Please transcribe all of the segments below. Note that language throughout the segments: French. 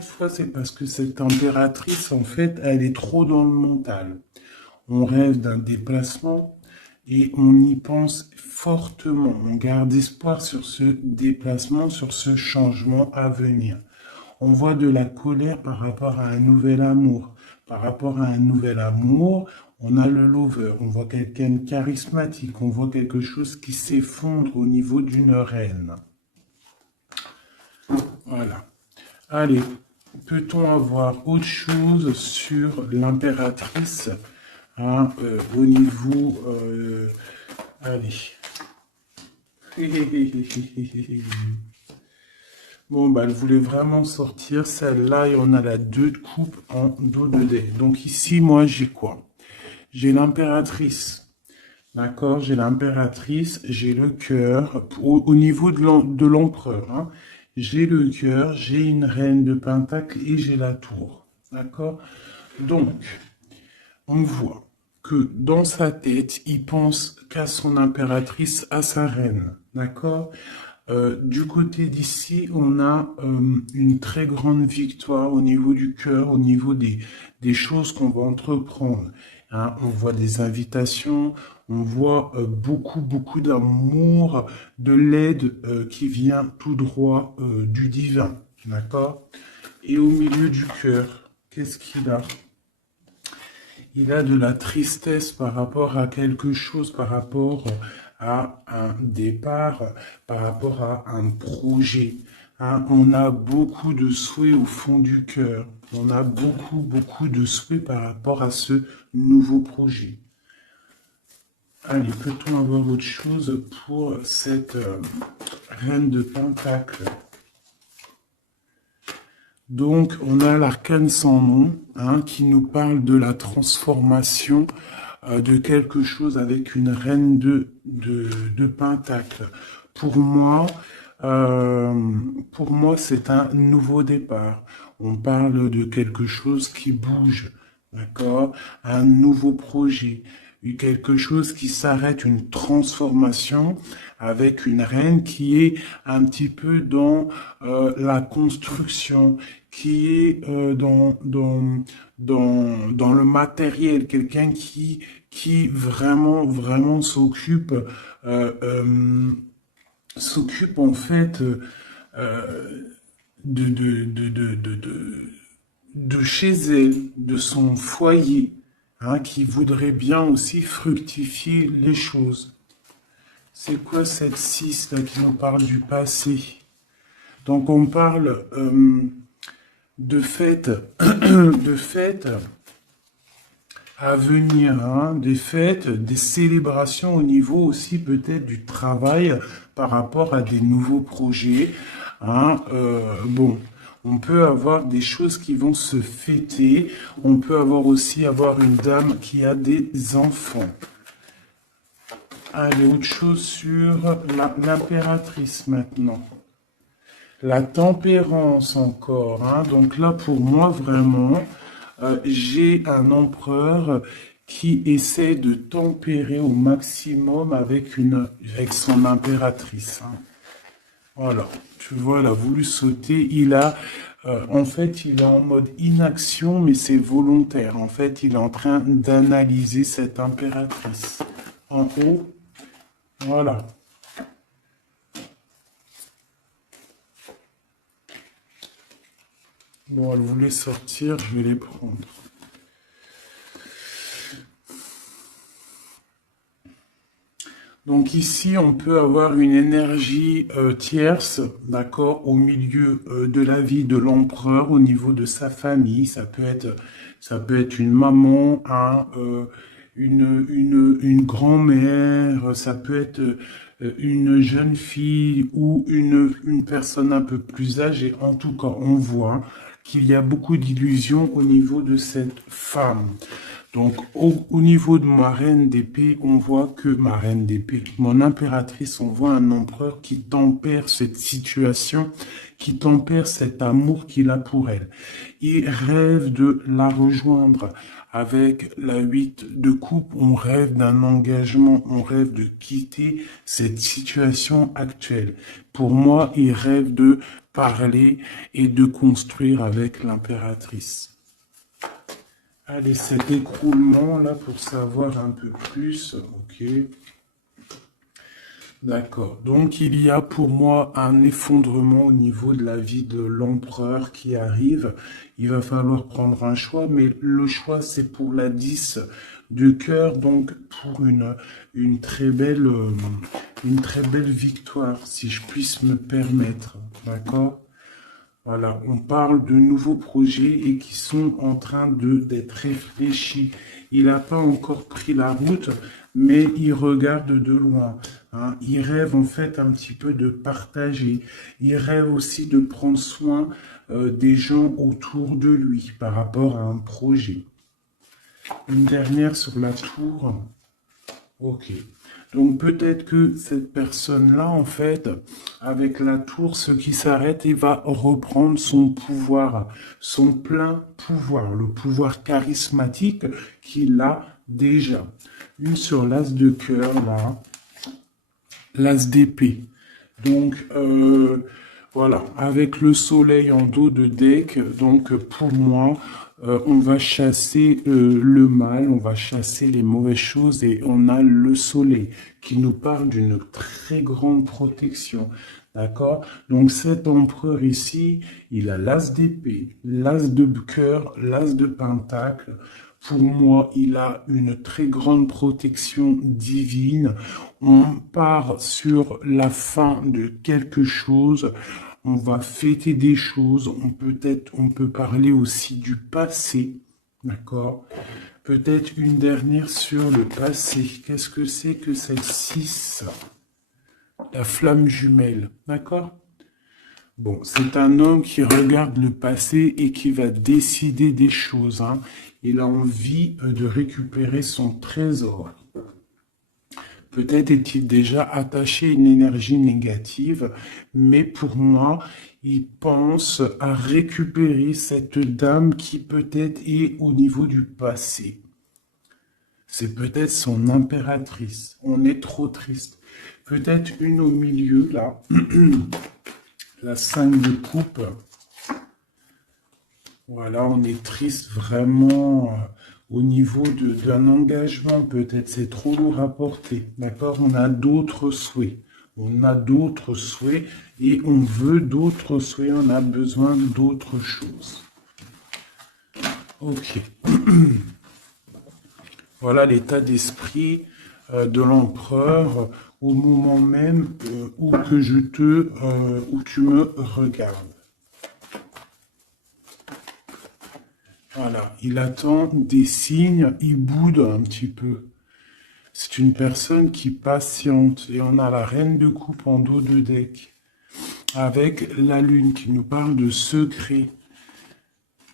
Fois, c'est parce que cette impératrice, en fait, elle est trop dans le mental. On rêve d'un déplacement et on y pense fortement. On garde espoir sur ce déplacement, sur ce changement à venir. On voit de la colère par rapport à un nouvel amour. Par rapport à un nouvel amour, on a le lover. On voit quelqu'un de charismatique. On voit quelque chose qui s'effondre au niveau d'une reine. Voilà. Allez, peut-on avoir autre chose sur l'impératrice au niveau... allez. Bon, bah, elle voulait vraiment sortir celle-là et on a la 2 de coupe en dos de dé. Donc ici, moi, j'ai quoi? J'ai l'impératrice. D'accord? J'ai l'impératrice, j'ai le cœur. Au niveau de l'empereur, hein. J'ai le cœur, j'ai une reine de pentacle et j'ai la tour. D'accord? Donc, on voit que dans sa tête, il pense qu'à son impératrice, à sa reine. D'accord? Du côté d'ici, on a une très grande victoire au niveau du cœur, au niveau des choses qu'on va entreprendre. Hein, on voit des invitations, on voit beaucoup d'amour, de l'aide qui vient tout droit du divin. D'accord? Et au milieu du cœur, qu'est-ce qu'il a? Il a de la tristesse par rapport à quelque chose, par rapport à un départ, par rapport à un projet. Hein, on a beaucoup de souhaits au fond du cœur. On a beaucoup de souhaits par rapport à ce nouveau projet. Allez, peut-on avoir autre chose pour cette reine de Pentacle? Donc, on a l'arcane sans nom, hein, qui nous parle de la transformation de quelque chose avec une reine de Pentacle. Pour moi, c'est un nouveau départ. On parle de quelque chose qui bouge, d'accord? Un nouveau projet, quelque chose qui s'arrête, une transformation avec une reine qui est un petit peu dans la construction, qui est dans le matériel, quelqu'un qui vraiment s'occupe s'occupe en fait de, de, de, de, de, de, de chez elle, de son foyer, hein, qui voudrait bien aussi fructifier les choses. C'est quoi cette 6 là qui nous parle du passé? Donc on parle de fêtes, de fêtes à venir, hein, des fêtes, des célébrations au niveau aussi peut-être du travail par rapport à des nouveaux projets. Hein, bon, on peut avoir des choses qui vont se fêter. On peut avoir aussi avoir une dame qui a des enfants. Allez, autre chose sur l'impératrice maintenant. La tempérance encore. Hein. Donc là, pour moi, vraiment, j'ai un empereur qui essaie de tempérer au maximum avec son impératrice. Hein. Voilà, tu vois, il a voulu sauter. En fait, il est en mode inaction, mais c'est volontaire. En fait, il est en train d'analyser cette impératrice. En haut, voilà. Bon, elle voulait sortir, je vais les prendre. Donc ici, on peut avoir une énergie tierce, d'accord, au milieu de la vie de l'empereur, au niveau de sa famille. Ça peut être une maman, hein, une grand-mère, ça peut être une jeune fille ou une personne un peu plus âgée. En tout cas, on voit qu'il y a beaucoup d'illusions au niveau de cette femme. Donc, au niveau de ma reine d'épée, on voit que ma reine d'épée, mon impératrice, on voit un empereur qui tempère cette situation, qui tempère cet amour qu'il a pour elle. Il rêve de la rejoindre. Avec la 8 de coupe, on rêve d'un engagement, on rêve de quitter cette situation actuelle. Pour moi, il rêve de parler et de construire avec l'impératrice. Allez, cet écroulement là pour savoir un peu plus. Ok. D'accord. Donc il y a pour moi un effondrement au niveau de la vie de l'empereur qui arrive. Il va falloir prendre un choix, mais le choix c'est pour la 10 de cœur, donc pour une très belle victoire, si je puisse me permettre. D'accord? Voilà, on parle de nouveaux projets et qui sont en train d'être réfléchis. Il n'a pas encore pris la route, mais il regarde de loin. Hein. Il rêve en fait un petit peu de partager. Il rêve aussi de prendre soin des gens autour de lui par rapport à un projet. Une dernière sur la tour. Ok. Donc peut-être que cette personne-là, en fait, avec la tour, ce qui s'arrête, il va reprendre son pouvoir, son plein pouvoir, le pouvoir charismatique qu'il a déjà. Une sur l'as de cœur, là, l'as d'épée. Donc, voilà, avec le soleil en dos de deck, donc pour moi, on va chasser le mal, on va chasser les mauvaises choses et on a le soleil qui nous parle d'une très grande protection. D'accord? Donc cet empereur ici, il a l'as d'épée, l'as de cœur, l'as de pentacle. Pour moi, il a une très grande protection divine. On part sur la fin de quelque chose. On va fêter des choses. On peut parler aussi du passé. D'accord? Peut-être une dernière sur le passé. Qu'est-ce que c'est que cette 6? La flamme jumelle. D'accord? Bon, c'est un homme qui regarde le passé et qui va décider des choses. Hein. Il a envie de récupérer son trésor. Peut-être est-il déjà attaché à une énergie négative, mais pour moi, il pense à récupérer cette dame qui peut-être est au niveau du passé. C'est peut-être son impératrice. On est trop triste. Peut-être une au milieu, là. La 5 de coupe. Voilà, on est triste vraiment au niveau d'un engagement. Peut-être c'est trop lourd à porter. D'accord? On a d'autres souhaits. On a d'autres souhaits et on veut d'autres souhaits. On a besoin d'autres choses. Ok. Voilà l'état d'esprit de l'empereur au moment même où tu me regardes. Voilà, il attend des signes, il boude un petit peu. C'est une personne qui patiente et on a la reine de coupe en dos de deck avec la lune qui nous parle de secret.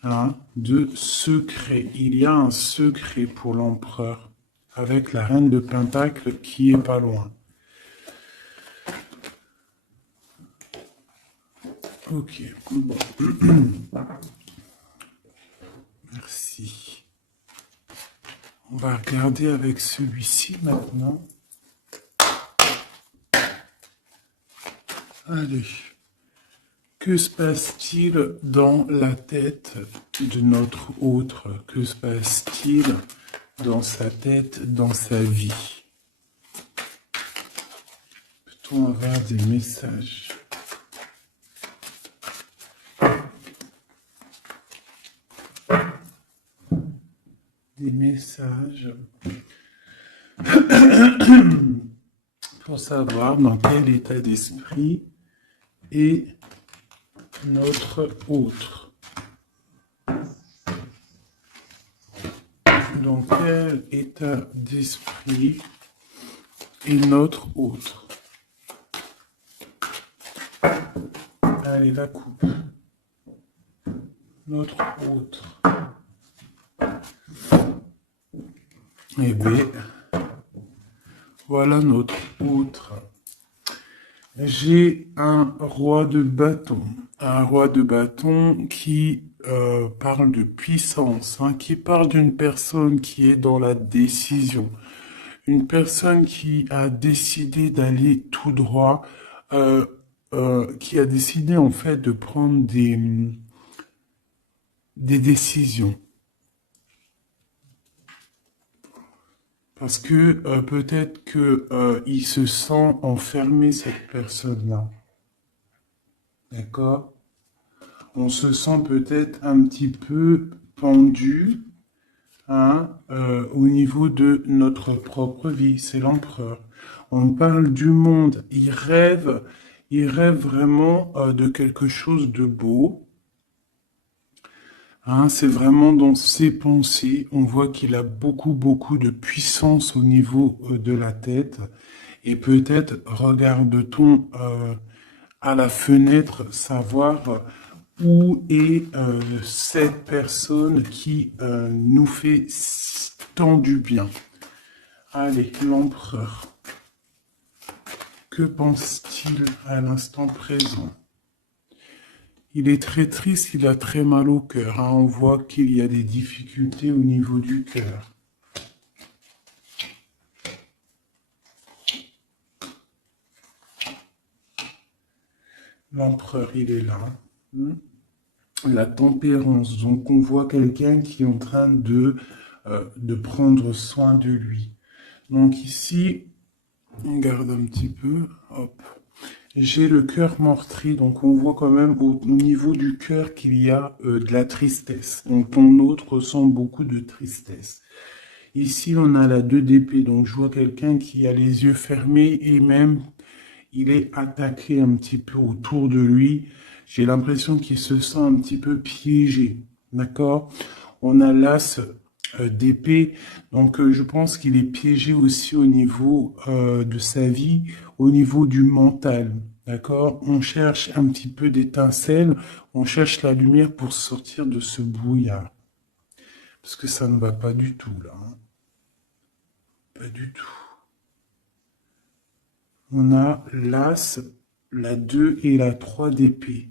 Hein, de secret. Il y a un secret pour l'empereur avec la reine de pentacle qui est pas loin. Ok, bon. Merci. On va regarder avec celui-ci maintenant. Allez. Que se passe-t-il dans la tête de notre autre? Que se passe-t-il dans sa tête, dans sa vie? Peut-on avoir des messages? Des messages pour savoir dans quel état d'esprit est notre autre. Dans quel état d'esprit est notre autre? Allez, la coupe. Notre autre. Eh bien, voilà notre autre. J'ai un roi de bâton. Un roi de bâton qui parle de puissance, hein, qui parle d'une personne qui est dans la décision. Une personne qui a décidé d'aller tout droit, euh, qui a décidé en fait de prendre des décisions. Parce que peut-être que il se sent enfermé, cette personne-là. D'accord? On se sent peut-être un petit peu pendu, hein, au niveau de notre propre vie. C'est l'empereur. On parle du monde. Il rêve vraiment de quelque chose de beau. Hein, c'est vraiment dans ses pensées. On voit qu'il a beaucoup de puissance au niveau de la tête. Et peut-être regarde-t-on à la fenêtre savoir où est cette personne qui nous fait tant du bien. Allez, l'empereur. Que pense-t-il à l'instant présent? Il est très triste, il a très mal au cœur. Hein. On voit qu'il y a des difficultés au niveau du cœur. L'empereur, il est là. La tempérance. Donc, on voit quelqu'un qui est en train de prendre soin de lui. Donc, ici, on garde un petit peu. Hop. J'ai le cœur meurtri, donc on voit quand même au niveau du cœur qu'il y a de la tristesse. Donc ton autre ressent beaucoup de tristesse. Ici, on a la 2 d'épée, donc je vois quelqu'un qui a les yeux fermés et même il est attaqué un petit peu autour de lui. J'ai l'impression qu'il se sent un petit peu piégé, d'accord? On a l'as d'épée, donc je pense qu'il est piégé aussi au niveau de sa vie, au niveau du mental, d'accord? On cherche un petit peu d'étincelle, on cherche la lumière pour sortir de ce brouillard, parce que ça ne va pas du tout là, hein. Pas du tout. On a l'as, la 2 et la 3 d'épée.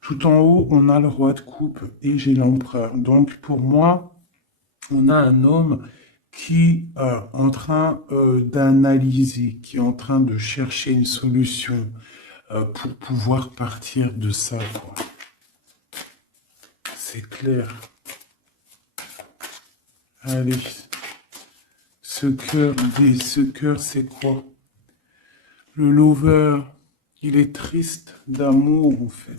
Tout en haut, on a le roi de coupe et j'ai l'empereur. Donc pour moi, on a un homme qui est en train d'analyser, qui est en train de chercher une solution pour pouvoir partir de ça. C'est clair. Allez. Ce cœur, c'est quoi? Le lover, il est triste d'amour en fait.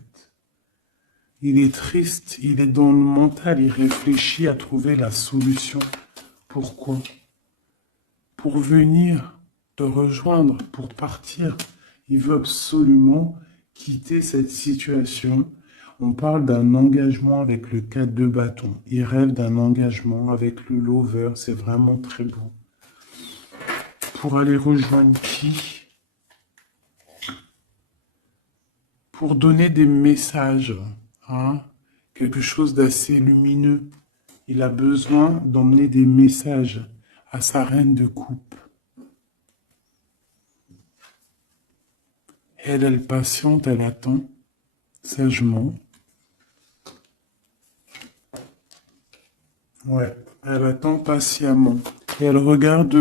Il est triste, il est dans le mental, il réfléchit à trouver la solution. Pourquoi? Pour venir te rejoindre, pour partir. Il veut absolument quitter cette situation. On parle d'un engagement avec le 4 de bâton. Il rêve d'un engagement avec le lover. C'est vraiment très beau. Pour aller rejoindre qui? Pour donner des messages. Hein? Quelque chose d'assez lumineux. Il a besoin d'emmener des messages à sa reine de coupe. Elle patiente, elle attend sagement. Ouais, elle attend patiemment. Et elle regarde,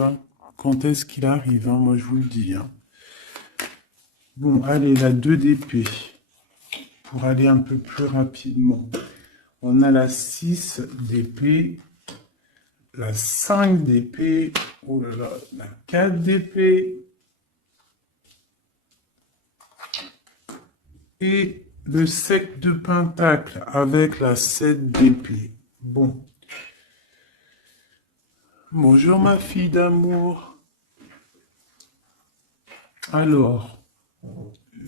hein, quand est-ce qu'il arrive, hein, moi je vous le dis. Hein. Bon, allez, la 2 d'épée. Pour aller un peu plus rapidement. On a la 6 d'épée, la 5 d'épée, oh là là, la 4 d'épée, et le 7 de pentacle avec la 7 d'épée. Bon. Bonjour ma fille d'amour. Alors,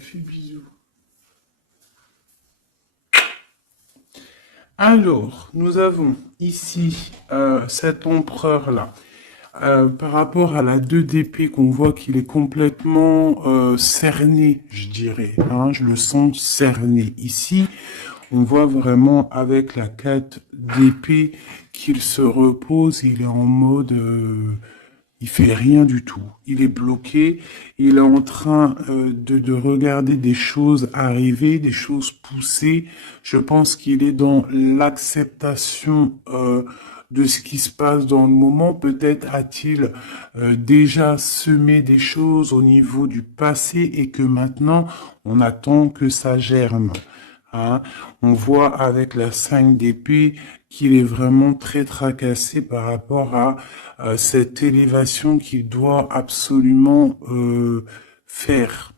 fais bisous. Alors, nous avons ici cet empereur-là. Par rapport à la 2 d'épée qu'on voit qu'il est complètement cerné, je dirais. Hein, je le sens cerné. Ici, On voit vraiment avec la 4 d'épée qu'il se repose, il est en mode... il fait rien du tout. Il est bloqué. Il est en train de regarder des choses arriver, des choses pousser. Je pense qu'il est dans l'acceptation de ce qui se passe dans le moment. Peut-être a-t-il déjà semé des choses au niveau du passé et que maintenant, on attend que ça germe. Hein. On voit avec la 5 d'épée qu'il est vraiment très tracassé par rapport à cette élévation qu'il doit absolument faire.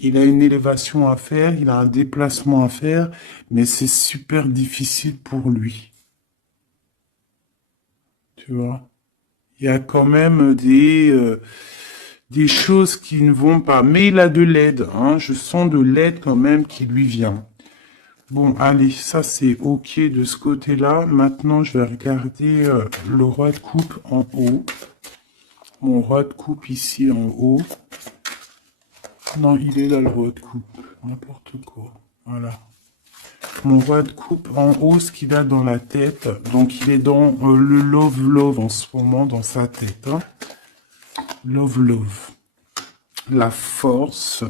Il a une élévation à faire, il a un déplacement à faire, mais c'est super difficile pour lui. Tu vois? Il y a quand même des choses qui ne vont pas. Mais il a de l'aide, hein. Je sens de l'aide quand même qui lui vient. Bon, allez, ça c'est ok de ce côté-là. Maintenant, je vais regarder le roi de coupe en haut. Mon roi de coupe ici en haut. Non, il est là le roi de coupe. N'importe quoi. Voilà. Mon roi de coupe en haut, ce qu'il a dans la tête. Donc, il est dans le love en ce moment, dans sa tête. Hein. Love. La force.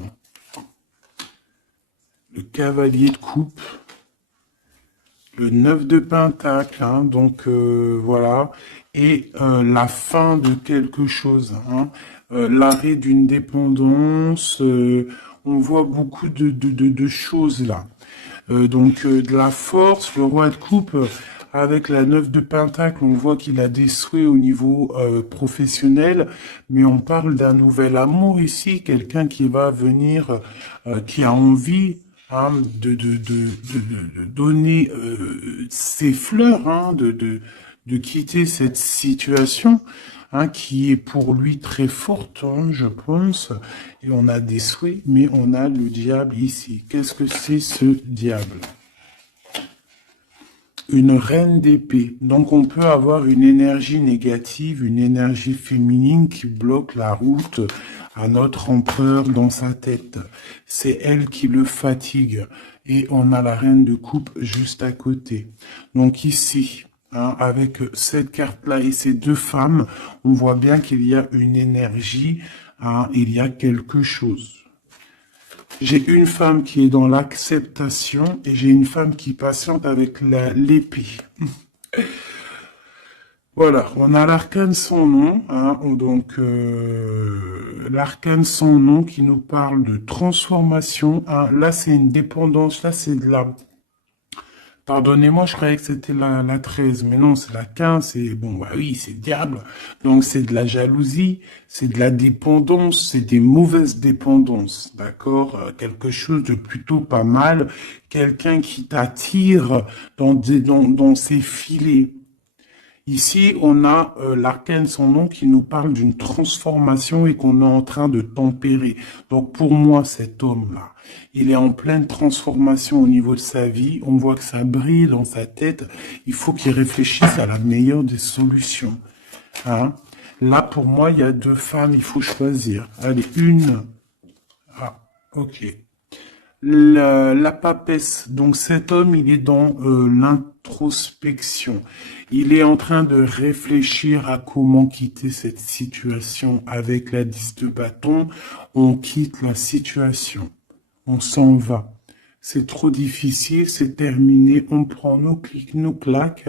Le cavalier de coupe. Le 9 de pentacle, hein, donc voilà, et la fin de quelque chose, hein, l'arrêt d'une dépendance, on voit beaucoup de choses là. Donc de la force, le roi de coupe, avec la 9 de pentacle, on voit qu'il a des souhaits au niveau professionnel, mais on parle d'un nouvel amour ici, quelqu'un qui va venir, qui a envie hein, de donner ses fleurs, hein, de quitter cette situation hein, qui est pour lui très forte, hein, je pense. Et on a des souhaits, mais on a le diable ici. Qu'est-ce que c'est ce diable? Une reine d'épée. Donc on peut avoir une énergie négative, une énergie féminine qui bloque la route à notre empereur dans sa tête. C'est elle qui le fatigue. Et on a la reine de coupe juste à côté. Donc ici, hein, avec cette carte-là et ces deux femmes, on voit bien qu'il y a une énergie, hein, il y a quelque chose. J'ai une femme qui est dans l'acceptation et j'ai une femme qui patiente avec l'épée. Voilà, on a l'arcane sans nom, hein, donc l'arcane sans nom qui nous parle de transformation. Hein, là, c'est une dépendance, là, c'est de la... Pardonnez-moi, je croyais que c'était la 13, mais non, c'est la 15, c'est, bon, bah oui, c'est diable. Donc, c'est de la jalousie, c'est de la dépendance, c'est des mauvaises dépendances, d'accord? Quelque chose de plutôt pas mal, quelqu'un qui t'attire dans ses filets. Ici, on a l'arcane sans nom qui nous parle d'une transformation et qu'on est en train de tempérer. Donc pour moi, cet homme-là, il est en pleine transformation au niveau de sa vie. On voit que ça brille dans sa tête. Il faut qu'il réfléchisse à la meilleure des solutions. Hein? Là, pour moi, il y a deux femmes, il faut choisir. Allez, une. Ah, ok. La papesse, donc cet homme, il est dans l'introspection. Il est en train de réfléchir à comment quitter cette situation avec la 10 de bâton. On quitte la situation. On s'en va. C'est trop difficile, c'est terminé. On prend nos clics, nos claques,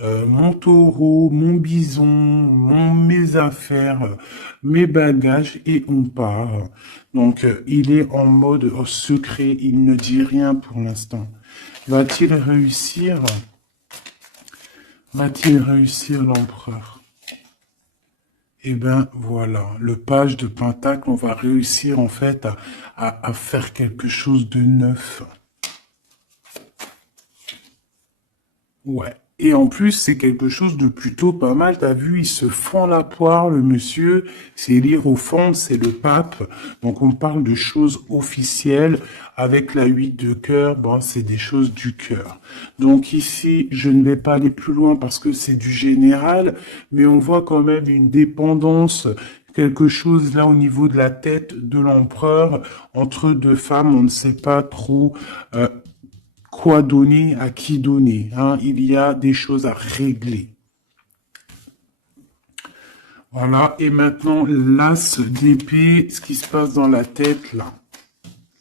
mon taureau, mon bison, mes affaires, mes bagages et on part. Donc, il est en mode secret, il ne dit rien pour l'instant. Va-t-il réussir? Va-t-il réussir l'empereur? Eh ben voilà, le page de Pentacle, on va réussir en fait à faire quelque chose de neuf. Ouais. Et en plus, c'est quelque chose de plutôt pas mal. T'as vu, il se fend la poire, le monsieur. C'est l'hiérophante, c'est le pape. Donc, on parle de choses officielles. Avec la 8 de cœur, bon, c'est des choses du cœur. Donc ici, je ne vais pas aller plus loin parce que c'est du général. Mais on voit quand même une dépendance, quelque chose là au niveau de la tête de l'empereur. Entre deux femmes, on ne sait pas trop quoi donner, à qui donner. Hein. Il y a des choses à régler. Voilà, et maintenant, l'as d'épée, ce qui se passe dans la tête, là.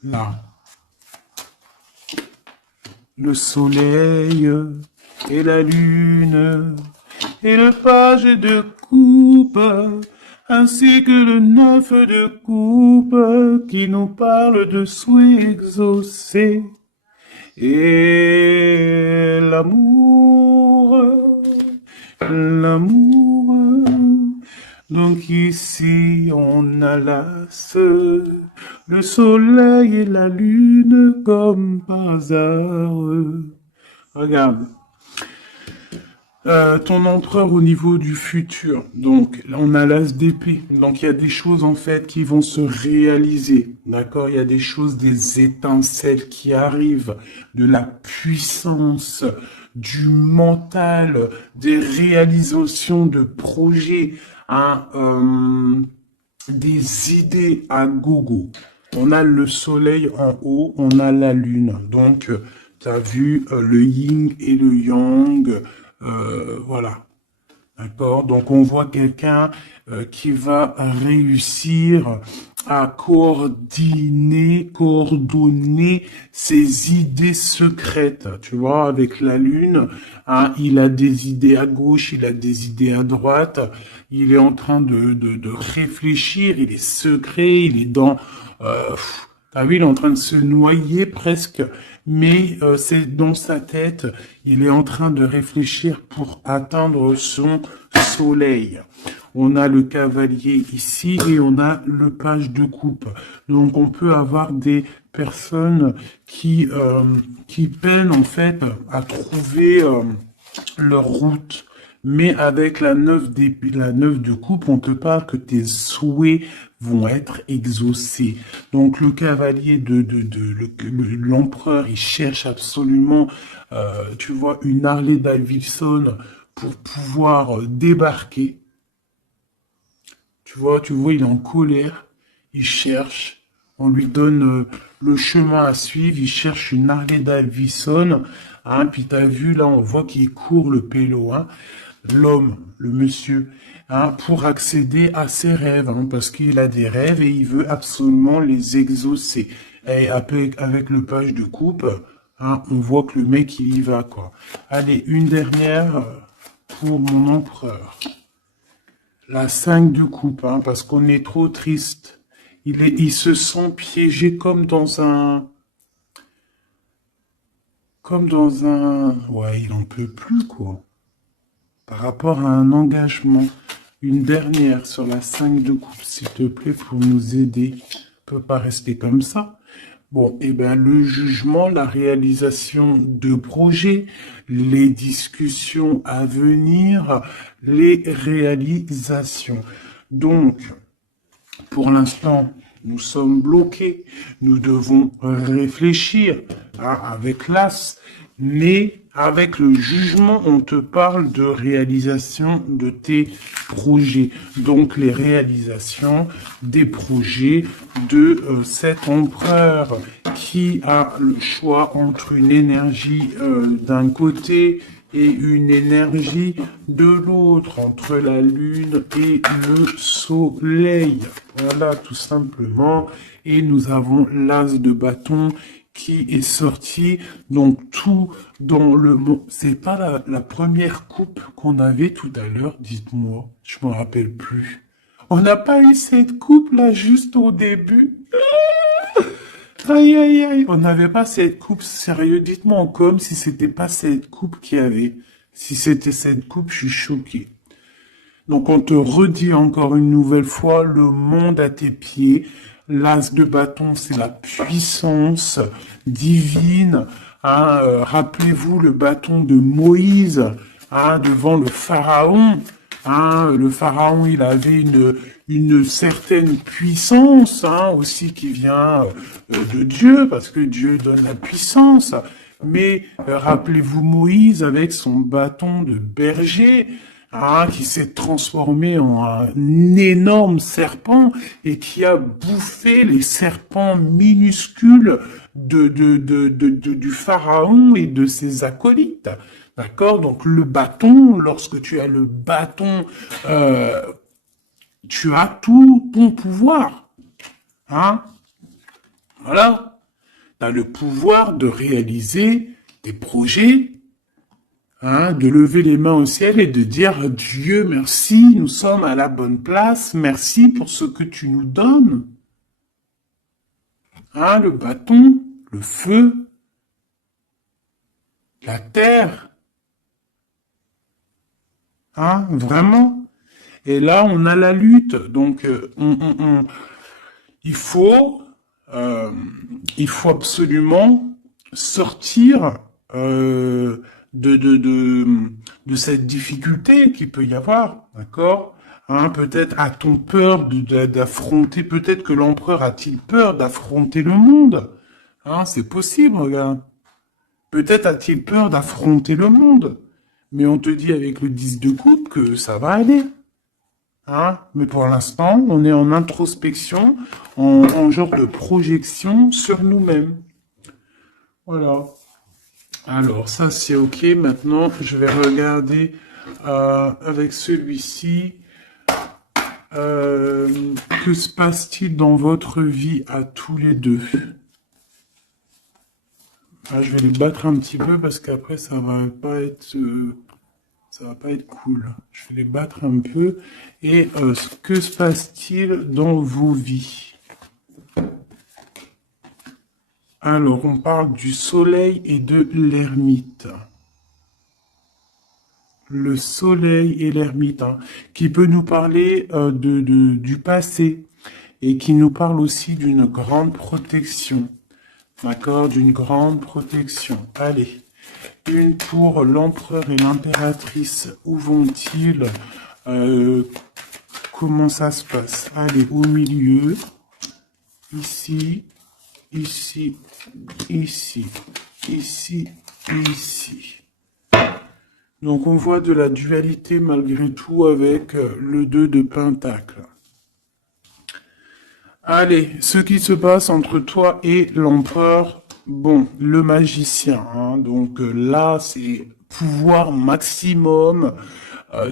Là. Le soleil et la lune et le page de coupe, ainsi que le 9 de coupe qui nous parle de souhaits exaucés et l'amour, l'amour. Donc ici on a l'as, le soleil et la lune comme par hasard. Regarde. Ton empereur au niveau du futur. Donc, là, on a l'as d'épée. Donc, il y a des choses, en fait, qui vont se réaliser. D'accord? Il y a des choses, des étincelles qui arrivent, de la puissance, du mental, des réalisations de projets, hein, des idées à gogo. On a le soleil en haut, on a la lune. Donc, tu as vu le yin et le yang. Voilà. D'accord? Donc, on voit quelqu'un qui va réussir à coordonner ses idées secrètes. Tu vois, avec la lune, hein, il a des idées à gauche, il a des idées à droite. Il est en train de réfléchir, il est secret, il est dans... Ah oui, il est en train de se noyer presque, mais c'est dans sa tête, il est en train de réfléchir pour atteindre son soleil. On a le cavalier ici et on a le page de coupe. Donc on peut avoir des personnes qui peinent en fait à trouver leur route. Mais avec la 9 de coupe, on te parle que tes souhaits vont être exaucés. Donc le cavalier l'empereur, il cherche absolument, tu vois, une Harley Davidson pour pouvoir débarquer. Tu vois, il est en colère, il cherche, on lui donne le chemin à suivre, il cherche une Harley Davidson, hein, puis t'as vu, là, on voit qu'il court le pélo, hein, l'homme, le monsieur, hein, pour accéder à ses rêves, hein, parce qu'il a des rêves et il veut absolument les exaucer. Et avec le page de coupe, hein, on voit que le mec, il y va, quoi. Allez, une dernière pour mon empereur. La 5 de coupe, hein, parce qu'on est trop triste. Il se sent piégé comme dans un... Ouais, il en peut plus, quoi. Par rapport à un engagement. Une dernière sur la 5 de coupe, s'il te plaît, pour nous aider. On peut pas rester comme ça. Bon, eh ben, le jugement, la réalisation de projets, les discussions à venir, les réalisations. Donc, pour l'instant, nous sommes bloqués. Nous devons réfléchir, hein, avec l'as, mais avec le jugement, on te parle de réalisation de tes projets. Donc, les réalisations des projets de cet empereur qui a le choix entre une énergie d'un côté et une énergie de l'autre, entre la lune et le soleil. Voilà, tout simplement. Et nous avons l'as de bâton qui est sorti, donc tout dans le monde. C'est pas la première coupe qu'on avait tout à l'heure, dites-moi, je me rappelle plus. On n'a pas eu cette coupe là juste au début. Aïe aïe aïe, on n'avait pas cette coupe, sérieux, dites-moi en com si c'était pas cette coupe qu'il y avait. Si c'était cette coupe, je suis choqué. Donc on te redit encore une nouvelle fois, le monde à tes pieds. L'as de bâton, c'est la puissance divine. Hein, rappelez-vous le bâton de Moïse, hein, devant le pharaon. Hein, le pharaon, il avait une certaine puissance, hein, aussi qui vient de Dieu, parce que Dieu donne la puissance. Mais rappelez-vous Moïse avec son bâton de berger. hein, qui s'est transformé en un énorme serpent et qui a bouffé les serpents minuscules du pharaon et de ses acolytes. D'accord? Donc le bâton, lorsque tu as le bâton, tu as tout ton pouvoir. Hein? Voilà. Tu as le pouvoir de réaliser des projets, hein, de lever les mains au ciel et de dire Dieu merci, nous sommes à la bonne place, merci pour ce que tu nous donnes. Hein, le bâton, le feu, la terre. Hein, vraiment. Et là, on a la lutte. Donc, il faut, euh, il faut absolument sortir de cette difficulté qu'il peut y avoir, d'accord? Hein, peut-être a-t-on peur d'affronter, peut-être que l'empereur a-t-il peur d'affronter le monde? Hein, c'est possible, regarde. Peut-être a-t-il peur d'affronter le monde. Mais on te dit avec le 10 de coupe que ça va aller. Hein? Mais pour l'instant, on est en introspection, en genre de projection sur nous-mêmes. Voilà. Alors, ça c'est ok. Maintenant, je vais regarder avec celui-ci. Que se passe-t-il dans votre vie à tous les deux? Ah, je vais les battre un petit peu parce qu'après ça va pas être cool. Je vais les battre un peu. Et que se passe-t-il dans vos vies? Alors, on parle du soleil et de l'ermite. Le soleil et l'ermite, hein, qui peut nous parler du passé et qui nous parle aussi d'une grande protection. D'accord? D'une grande protection. Allez. Une pour l'empereur et l'impératrice. Où vont-ils? Comment ça se passe? Allez, au milieu. Ici, ici, ici, ici, ici. Donc on voit de la dualité malgré tout avec le 2 de pentacle. Allez, ce qui se passe entre toi et l'empereur, bon, le magicien, hein, donc là c'est pouvoir maximum,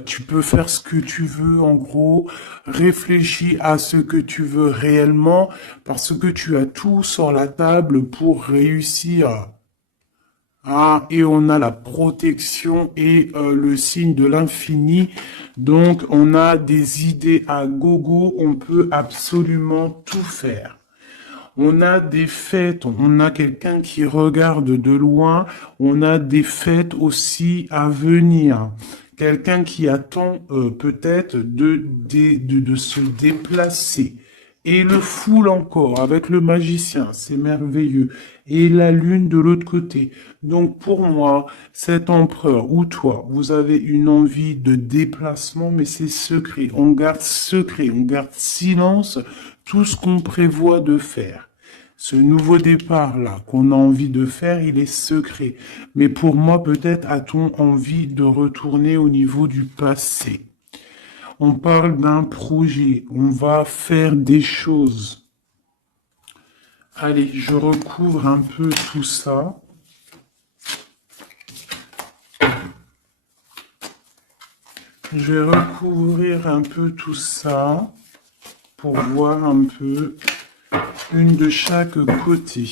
tu peux faire ce que tu veux en gros, réfléchis à ce que tu veux réellement, parce que tu as tout sur la table pour réussir. Ah, et on a la protection et le signe de l'infini. Donc, on a des idées à gogo. On peut absolument tout faire. On a des fêtes. On a quelqu'un qui regarde de loin. On a des fêtes aussi à venir. Quelqu'un qui attend peut-être de se déplacer. Et le foule encore avec le magicien, c'est merveilleux. Et la lune de l'autre côté. Donc pour moi, cet empereur ou toi, vous avez une envie de déplacement, mais c'est secret. On garde secret, on garde silence tout ce qu'on prévoit de faire. Ce nouveau départ-là qu'on a envie de faire, il est secret. Mais pour moi, peut-être a-t-on envie de retourner au niveau du passé. On parle d'un projet, on va faire des choses. Allez, je recouvre un peu tout ça. Je vais recouvrir un peu tout ça pour voir un peu une de chaque côté.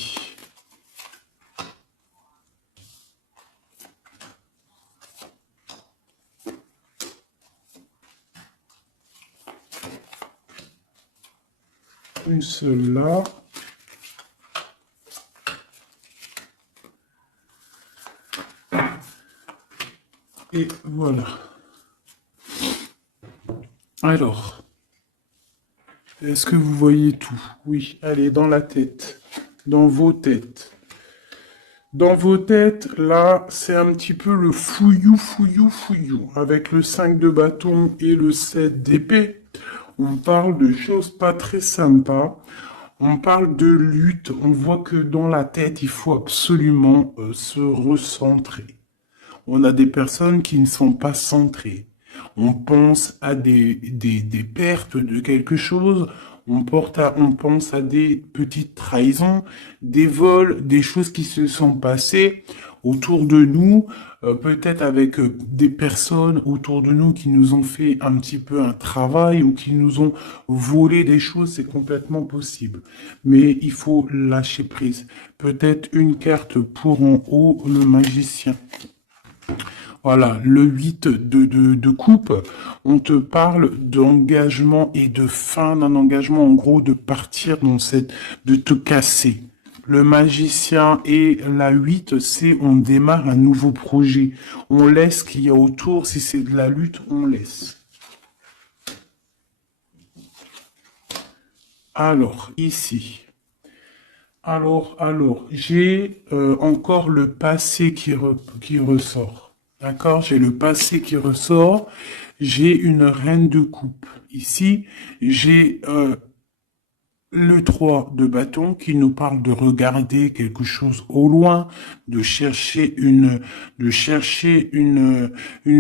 Une seule là. Et voilà. Alors, est-ce que vous voyez tout? Oui, allez, dans la tête, dans vos têtes. Dans vos têtes, là, c'est un petit peu le fouillou, fouillou, fouillou. Avec le 5 de bâton et le 7 d'épée, on parle de choses pas très sympas. On parle de lutte. On voit que dans la tête, il faut absolument se recentrer. On a des personnes qui ne sont pas centrées. On pense à des pertes de quelque chose. On pense à des petites trahisons, des vols, des choses qui se sont passées autour de nous, peut-être avec des personnes autour de nous qui nous ont fait un petit peu un travail ou qui nous ont volé des choses, c'est complètement possible. Mais il faut lâcher prise. Peut-être une carte pour en haut, le magicien. Voilà, le 8 de coupe, on te parle d'engagement et de fin d'un engagement, en gros, de partir dans de te casser. Le magicien et la 8, c'est on démarre un nouveau projet. On laisse ce qu'il y a autour, si c'est de la lutte, on laisse. Alors, ici. Alors, j'ai encore le passé qui ressort. D'accord? J'ai le passé qui ressort. J'ai une reine de coupe. Ici, j'ai le 3 de bâton qui nous parle de regarder quelque chose au loin, de chercher une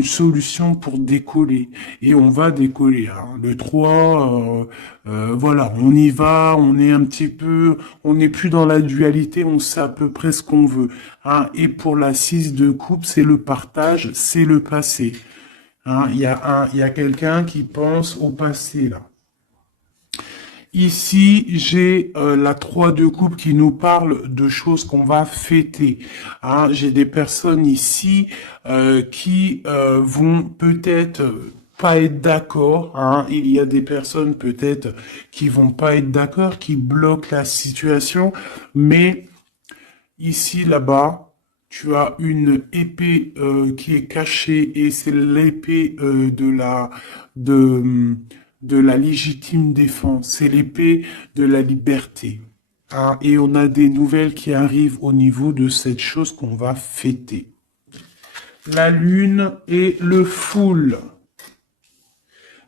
solution pour décoller. Et on va décoller, hein. Le 3, voilà, on y va, on est un petit peu, on n'est plus dans la dualité, on sait à peu près ce qu'on veut, hein. Et pour la 6 de coupe, c'est le partage, c'est le passé. Hein, il y a quelqu'un qui pense au passé, là. Ici, j'ai la 3 de coupe qui nous parle de choses qu'on va fêter. Hein, j'ai des personnes ici qui vont peut-être pas être d'accord. Hein. Il y a des personnes peut-être qui vont pas être d'accord, qui bloquent la situation. Mais ici, là-bas, tu as une épée qui est cachée et c'est l'épée de la légitime défense. C'est l'épée de la liberté. Hein, et on a des nouvelles qui arrivent au niveau de cette chose qu'on va fêter. La lune et le foule.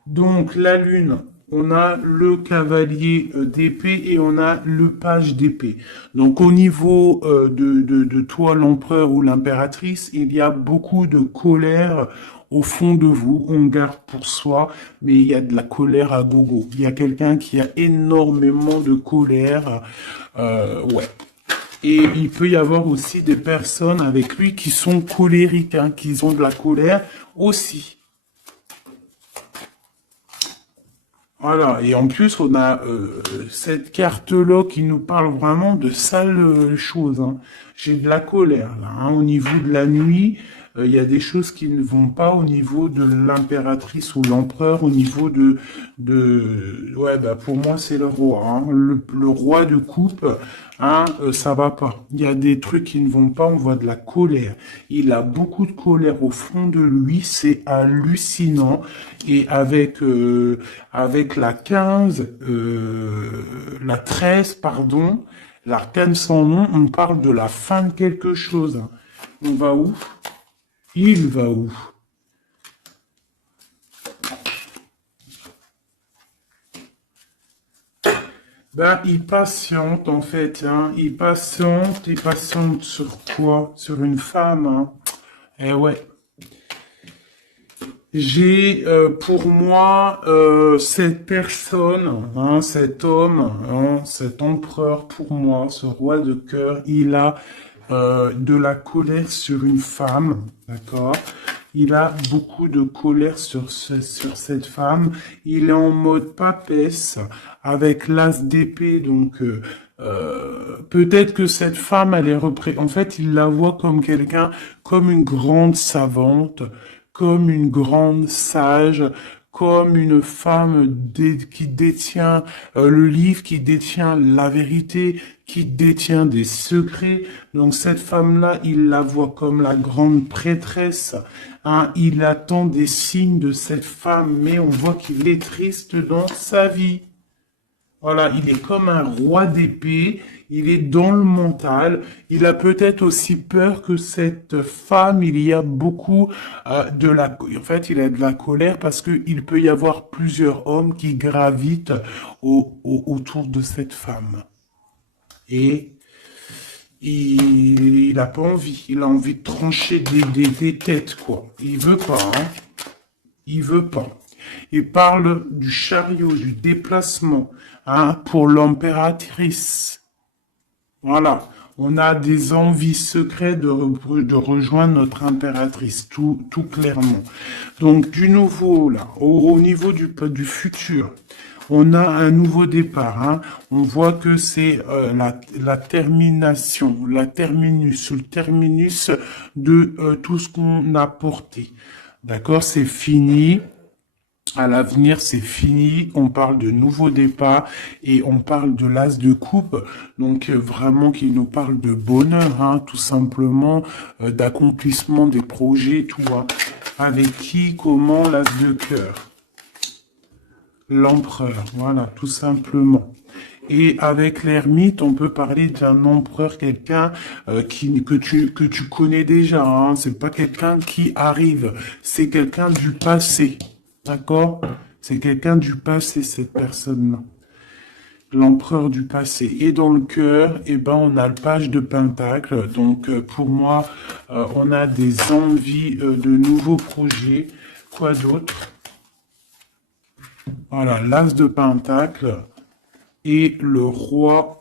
Donc la lune, on a le cavalier d'épée et on a le page d'épée. Donc au niveau de toi, l'empereur ou l'impératrice, il y a beaucoup de colère au fond de vous. On garde pour soi, mais il y a de la colère à gogo. Il y a quelqu'un qui a énormément de colère. Ouais. Et il peut y avoir aussi des personnes avec lui qui sont colériques, hein, qui ont de la colère aussi. Voilà, et en plus, on a cette carte-là qui nous parle vraiment de sales choses. Hein. J'ai de la colère, là. Hein. Au niveau de la nuit, il y a des choses qui ne vont pas au niveau de l'impératrice ou l'empereur, au niveau ouais, bah pour moi, c'est le roi. Hein. Le roi de coupe, hein, ça va pas. Il y a des trucs qui ne vont pas, on voit de la colère. Il a beaucoup de colère au fond de lui, c'est hallucinant. Et avec la 15, la 13, pardon, l'arcane sans nom, on parle de la fin de quelque chose. On va où? Il va où? Ben, il patiente, en fait, hein. Il patiente sur quoi? Sur une femme, hein. Eh ouais. J'ai pour moi cette personne, hein, cet homme, hein, cet empereur pour moi, ce roi de cœur, il a de la colère sur une femme, d'accord? Il a beaucoup de colère sur cette femme. Il est en mode papesse avec l'as d'épée, donc peut-être que cette femme, elle est en fait, il la voit comme quelqu'un, comme une grande savante, comme une grande sage, comme une femme qui détient le livre, qui détient la vérité, qui détient des secrets. Donc cette femme-là, il la voit comme la grande prêtresse. Hein, il attend des signes de cette femme, mais on voit qu'il est triste dans sa vie. Voilà, il est comme un roi d'épée, il est dans le mental, il a peut-être aussi peur que cette femme, il y a beaucoup en fait, il a de la colère parce qu'il peut y avoir plusieurs hommes qui gravitent autour de cette femme. Et il a pas envie, il a envie de trancher des têtes, quoi. Il veut pas, hein. il veut pas. Il parle du chariot, du déplacement, hein, pour l'impératrice. Voilà, on a des envies secrètes de rejoindre notre impératrice, tout clairement. Donc, du nouveau, là, au niveau du futur, on a un nouveau départ. Hein. On voit que c'est la termination, le terminus de tout ce qu'on a porté. D'accord, c'est fini. À l'avenir, c'est fini. On parle de nouveau départ et on parle de l'as de coupe. Donc vraiment qui nous parle de bonheur, hein, tout simplement, d'accomplissement des projets, tout. Hein. Avec qui, comment, l'as de cœur. L'empereur, voilà, tout simplement. Et avec l'ermite, on peut parler d'un empereur, quelqu'un que tu connais déjà. Hein. C'est pas quelqu'un qui arrive, c'est quelqu'un du passé. D'accord? C'est quelqu'un du passé, cette personne-là. L'empereur du passé. Et dans le cœur, eh ben, on a le page de Pentacle. Donc, pour moi, on a des envies de nouveaux projets. Quoi d'autre? Voilà, l'as de Pentacle et le roi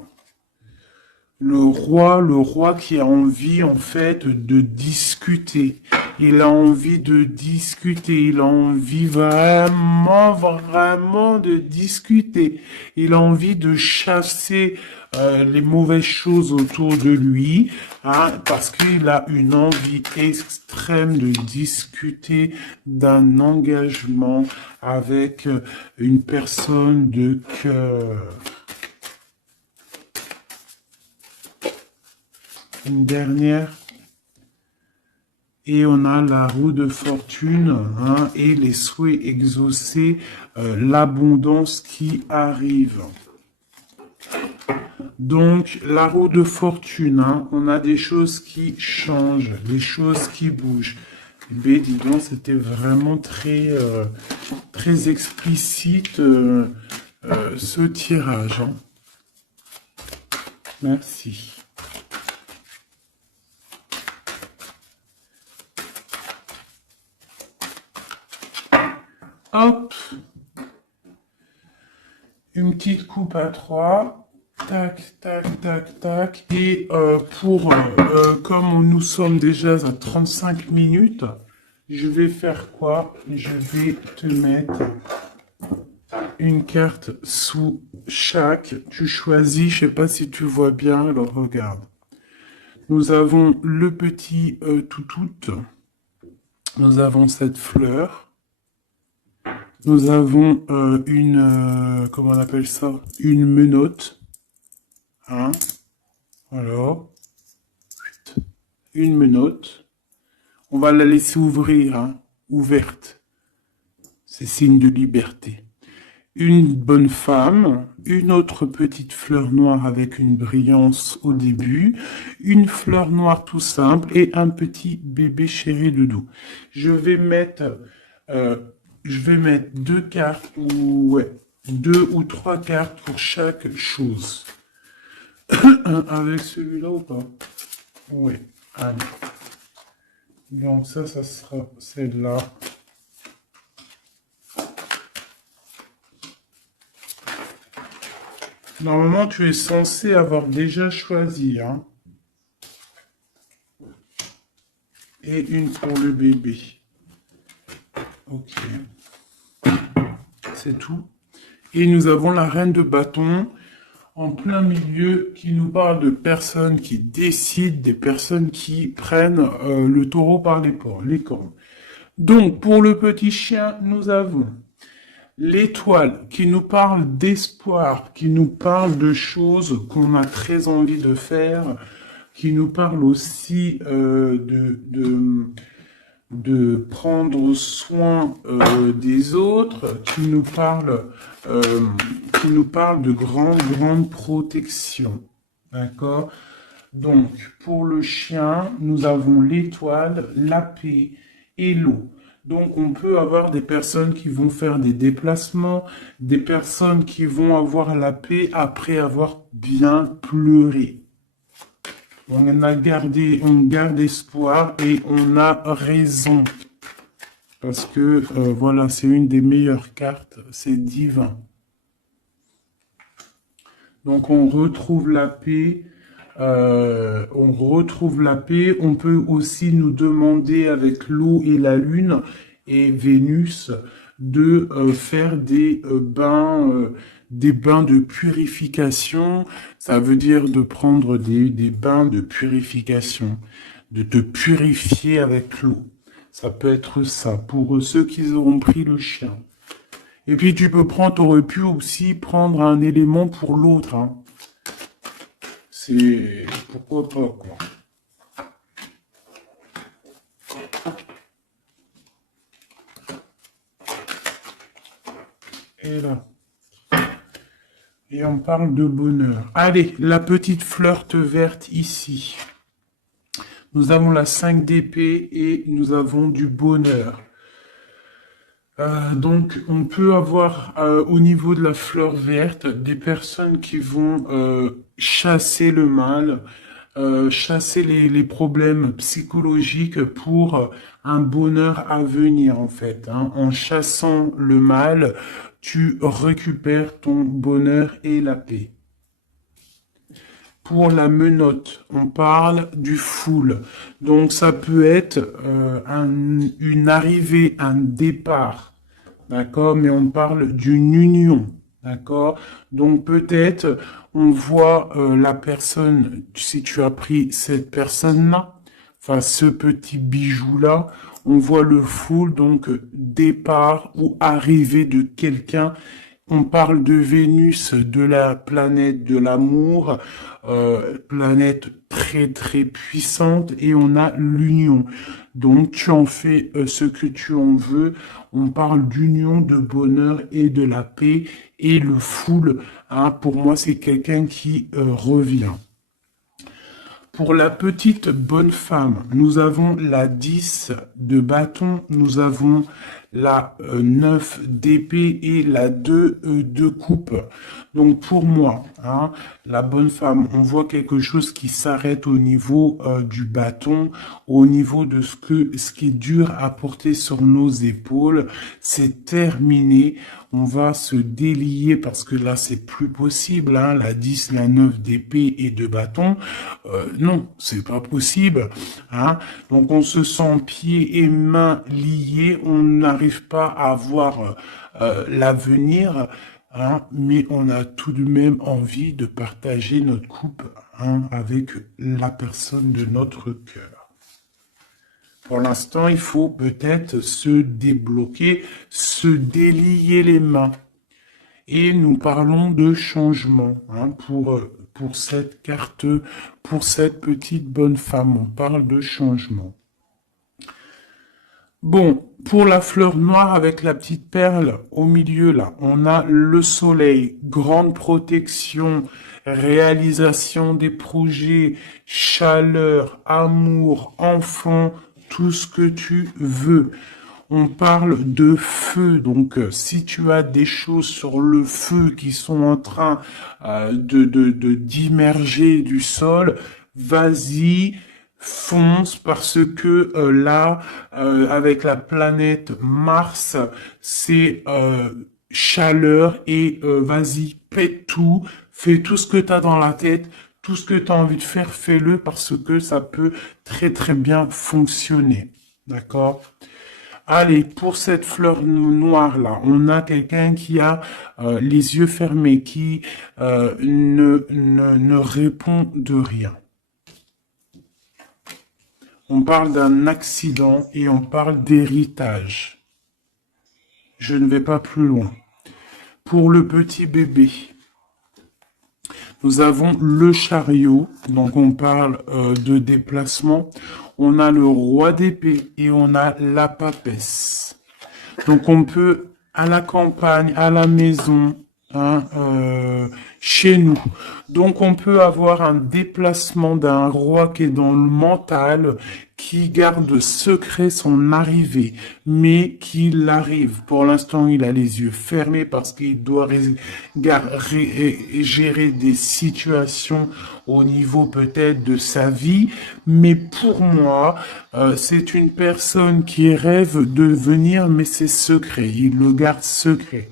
qui a envie, en fait, de discuter. Il a envie de discuter. Il a envie vraiment de discuter. Il a envie de chasser les mauvaises choses autour de lui, hein, parce qu'il a une envie extrême de discuter d'un engagement avec une personne de cœur. Une dernière. Et on a la roue de fortune, hein, et les souhaits exaucés, l'abondance qui arrive. Donc, la roue de fortune, hein, on a des choses qui changent, des choses qui bougent. Mais dis donc, c'était vraiment très explicite ce tirage. Hein. Merci. Hop, une petite coupe à 3, tac, tac, tac, tac. Et comme nous sommes déjà à 35 minutes, je vais faire quoi? Je vais te mettre une carte sous chaque. Tu choisis, je sais pas si tu vois bien, alors regarde. Nous avons le petit toutout, nous avons cette fleur. Nous avons comment on appelle ça? Une menotte. Hein? Voilà. Une menotte. On va la laisser ouvrir, hein? Ouverte. C'est signe de liberté. Une bonne femme, une autre petite fleur noire avec une brillance au début, une fleur noire tout simple et un petit bébé chéri doudou. Je vais mettre deux cartes, deux ou trois cartes pour chaque chose. Avec celui-là ou pas? Oui, allez. Donc ça sera celle-là. Normalement, tu es censé avoir déjà choisi, hein. Et une pour le bébé. Ok. C'est tout. Et nous avons la reine de bâton en plein milieu qui nous parle de personnes qui décident, des personnes qui prennent le taureau par les cornes. Donc, pour le petit chien, nous avons l'étoile qui nous parle d'espoir, qui nous parle de choses qu'on a très envie de faire, qui nous parle aussi de prendre soin des autres, qui nous parle de grande protection. D'accord? Donc, pour le chien, nous avons l'étoile, la paix et l'eau. Donc, on peut avoir des personnes qui vont faire des déplacements, des personnes qui vont avoir la paix après avoir bien pleuré. On garde espoir et on a raison. Parce que, voilà, c'est une des meilleures cartes, c'est divin. Donc, on retrouve la paix. On retrouve la paix. On peut aussi nous demander avec l'eau et la lune et Vénus de faire des bains de purification. Ça veut dire de prendre des bains de purification, de te purifier avec l'eau. Ça peut être ça pour ceux qui auront pris le chien. Et puis tu peux prendre, t'aurais pu aussi prendre un élément pour l'autre, hein. C'est pourquoi pas, quoi. Et là. Et on parle de bonheur. Allez, la petite fleur verte ici. Nous avons la 5 d'épée et nous avons du bonheur. Donc, on peut avoir au niveau de la fleur verte des personnes qui vont chasser le mal, chasser les problèmes psychologiques pour un bonheur à venir en fait, hein. En chassant le mal, tu récupères ton bonheur et la paix. Pour la menotte, on parle du full. Donc ça peut être une arrivée, un départ, d'accord, mais on parle d'une union, d'accord. Donc peut-être on voit la personne, si tu as pris cette personne-là, enfin ce petit bijou-là, on voit le full, donc départ ou arrivée de quelqu'un. On parle de Vénus, de la planète de l'amour, planète très très puissante, et on a l'union. Donc tu en fais ce que tu en veux. On parle d'union, de bonheur et de la paix, et le full, hein, pour moi c'est quelqu'un qui revient. Pour la petite bonne femme, nous avons la 10 de bâton, nous avons la 9 d'épée et la 2 de coupe. Donc pour moi, hein, la bonne femme, on voit quelque chose qui s'arrête au niveau du bâton, au niveau de ce qui est dur à porter sur nos épaules. C'est terminé. On va se délier parce que là, c'est plus possible, hein, la 10, la 9 d'épée et de bâton. Non, c'est pas possible, hein. Donc, on se sent pieds et mains liés. On n'arrive pas à voir l'avenir, hein, mais on a tout de même envie de partager notre coupe, hein, avec la personne de notre cœur. Pour l'instant, il faut peut-être se débloquer, se délier les mains. Et nous parlons de changement, hein, pour cette carte, pour cette petite bonne femme. On parle de changement. Bon, pour la fleur noire avec la petite perle au milieu, là, on a le soleil, grande protection, réalisation des projets, chaleur, amour, enfant, tout ce que tu veux. On parle de feu, donc si tu as des choses sur le feu qui sont en train d'immerger du sol, vas-y, fonce, parce que là, avec la planète Mars, c'est chaleur, et vas-y, pète tout, fais tout ce que tu as dans la tête. Tout ce que tu as envie de faire, fais-le, parce que ça peut très très bien fonctionner. D'accord? Allez, pour cette fleur noire là, on a quelqu'un qui a les yeux fermés, qui ne répond de rien. On parle d'un accident et on parle d'héritage. Je ne vais pas plus loin. Pour le petit bébé, nous avons le chariot, donc on parle de déplacement. On a le roi d'épée et on a la papesse. Donc on peut, à la campagne, à la maison, hein, chez nous. Donc on peut avoir un déplacement d'un roi qui est dans le mental, qui garde secret son arrivée, mais qu'il arrive. Pour l'instant, il a les yeux fermés parce qu'il doit gérer des situations au niveau peut-être de sa vie. Mais pour moi, c'est une personne qui rêve de venir, mais c'est secret. Il le garde secret.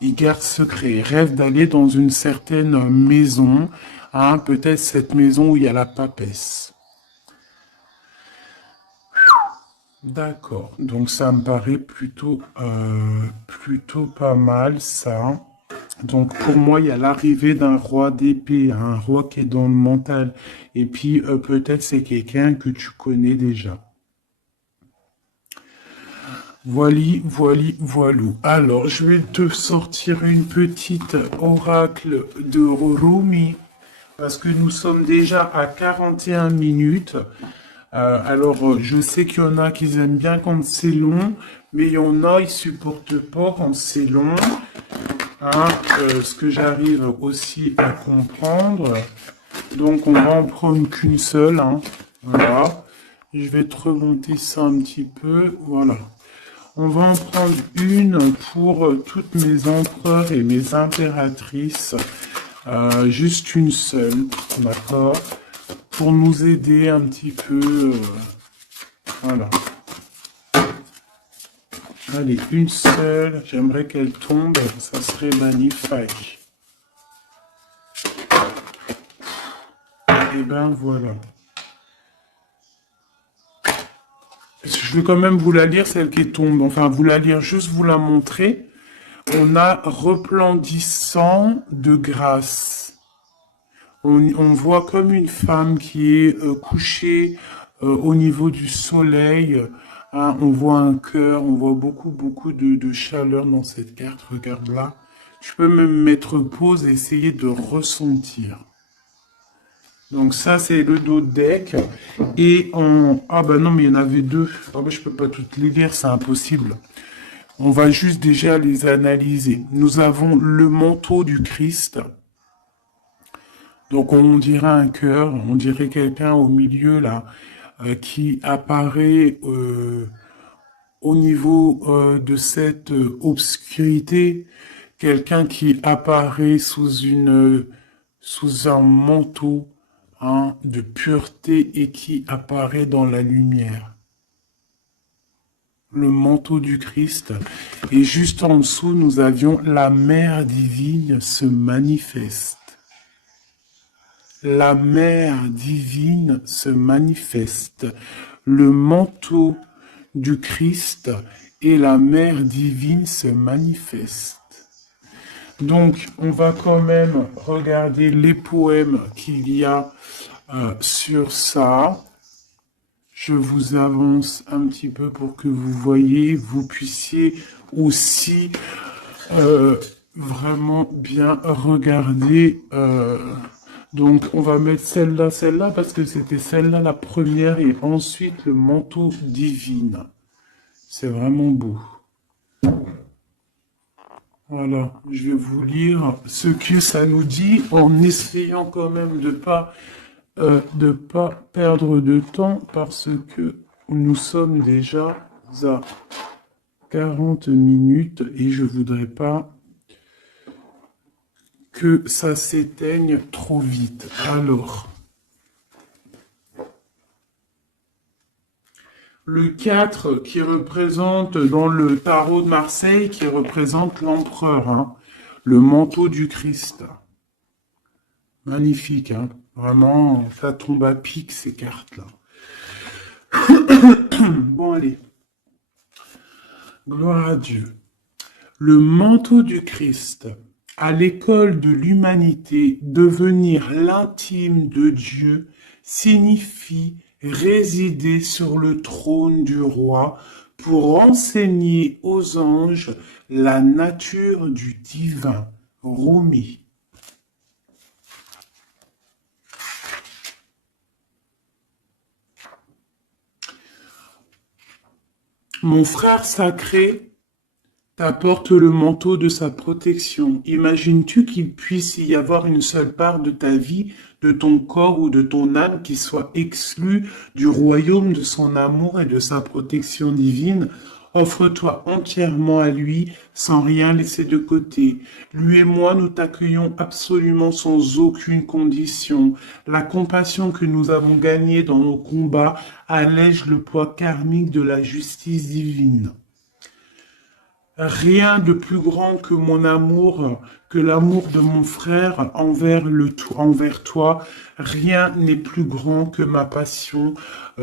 Il garde secret, il rêve d'aller dans une certaine maison, hein, peut-être cette maison où il y a la papesse. D'accord, donc ça me paraît plutôt pas mal ça. Donc pour moi, il y a l'arrivée d'un roi d'épée, un roi qui est dans le mental. Et puis peut-être c'est quelqu'un que tu connais déjà. Voilou. Alors, je vais te sortir une petite oracle de Rumi, parce que nous sommes déjà à 41 minutes. Je sais qu'il y en a qui aiment bien quand c'est long, mais il y en a, ils supportent pas quand c'est long. Hein, ce que j'arrive aussi à comprendre. Donc, on va en prendre qu'une seule. Hein. Voilà. Je vais te remonter ça un petit peu. Voilà. On va en prendre une pour toutes mes empereurs et mes impératrices. Juste une seule, d'accord? Pour nous aider un petit peu. Voilà. Allez, une seule. J'aimerais qu'elle tombe. Ça serait magnifique. Et ben voilà. Je vais quand même vous la lire, celle qui tombe. Enfin, vous la lire, juste vous la montrer. On a resplendissant de grâce. On voit comme une femme qui est couchée au niveau du soleil. Hein, on voit un cœur, on voit beaucoup de chaleur dans cette carte. Regarde là. Je peux même mettre pause et essayer de ressentir. Donc ça, c'est le dos de deck. Et on... Ah bah non, mais il y en avait deux. Ah bah, je peux pas toutes les lire, c'est impossible. On va juste déjà les analyser. Nous avons le manteau du Christ. Donc on dirait un cœur, on dirait quelqu'un au milieu là, qui apparaît au niveau de cette obscurité. Quelqu'un qui apparaît sous un manteau, hein, de pureté et qui apparaît dans la lumière. Le manteau du Christ. Et juste en dessous, nous avions la mère divine se manifeste. La mère divine se manifeste. Le manteau du Christ et la mère divine se manifestent. Donc, on va quand même regarder les poèmes qu'il y a sur ça. Je vous avance un petit peu pour que vous voyez, vous puissiez aussi vraiment bien regarder. Donc, on va mettre celle-là, parce que c'était celle-là la première, et ensuite le manteau divin. C'est vraiment beau. Voilà, je vais vous lire ce que ça nous dit, en essayant quand même de pas perdre de temps, parce que nous sommes déjà à 40 minutes et je voudrais pas que ça s'éteigne trop vite. Alors, le 4 qui représente dans le tarot de Marseille, qui représente l'empereur, hein, le manteau du Christ. Magnifique, hein. Vraiment, ça tombe à pic ces cartes-là. Bon, allez. Gloire à Dieu. Le manteau du Christ, à l'école de l'humanité, devenir l'intime de Dieu signifie résider sur le trône du roi pour enseigner aux anges la nature du divin. Rumi. Mon frère sacré, t'apporte le manteau de sa protection. Imagines-tu qu'il puisse y avoir une seule part de ta vie, de ton corps ou de ton âme qui soit exclue du royaume de son amour et de sa protection divine? Offre-toi entièrement à lui sans rien laisser de côté. Lui et moi, nous t'accueillons absolument sans aucune condition. La compassion que nous avons gagnée dans nos combats allège le poids karmique de la justice divine. Rien de plus grand que mon amour, que l'amour de mon frère envers toi. Rien n'est plus grand que ma passion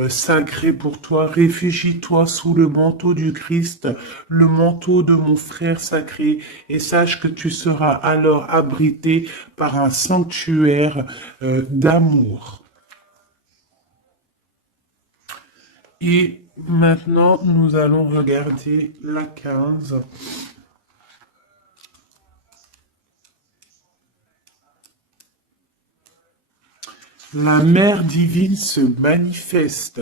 sacrée pour toi. Réfugie-toi sous le manteau du Christ, le manteau de mon frère sacré, et sache que tu seras alors abrité par un sanctuaire d'amour. Et maintenant, nous allons regarder la 15. La mère divine se manifeste.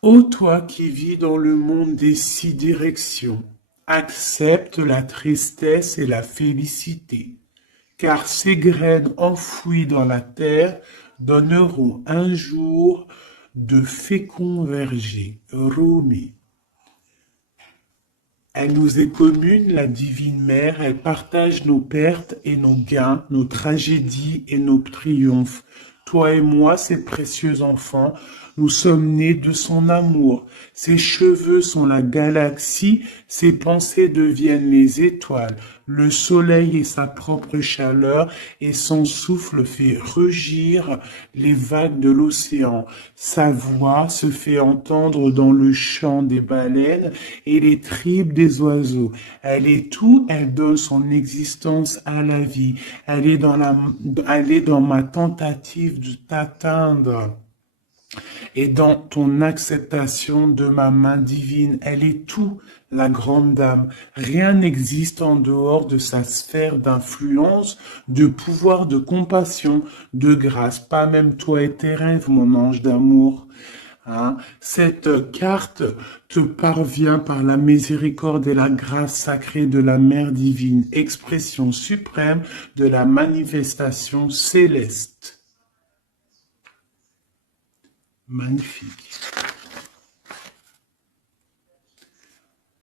Ô toi qui vis dans le monde des 6 directions, accepte la tristesse et la félicité, car ces graines enfouies dans la terre donneront un jour de féconds vergers. Rumi. Elle nous est commune, la divine mère, elle partage nos pertes et nos gains, nos tragédies et nos triomphes. Toi et moi, ses précieux enfants, nous sommes nés de son amour. Ses cheveux sont la galaxie, ses pensées deviennent les étoiles. Le soleil est sa propre chaleur et son souffle fait rugir les vagues de l'océan. Sa voix se fait entendre dans le chant des baleines et les tripes des oiseaux. Elle est tout, elle donne son existence à la vie. Elle est dans ma tentative de t'atteindre. Et dans ton acceptation de ma main divine, elle est tout, la grande dame. Rien n'existe en dehors de sa sphère d'influence, de pouvoir, de compassion, de grâce. Pas même toi et tes rêves, mon ange d'amour. Hein? Cette carte te parvient par la miséricorde et la grâce sacrée de la Mère divine, expression suprême de la manifestation céleste. Magnifique.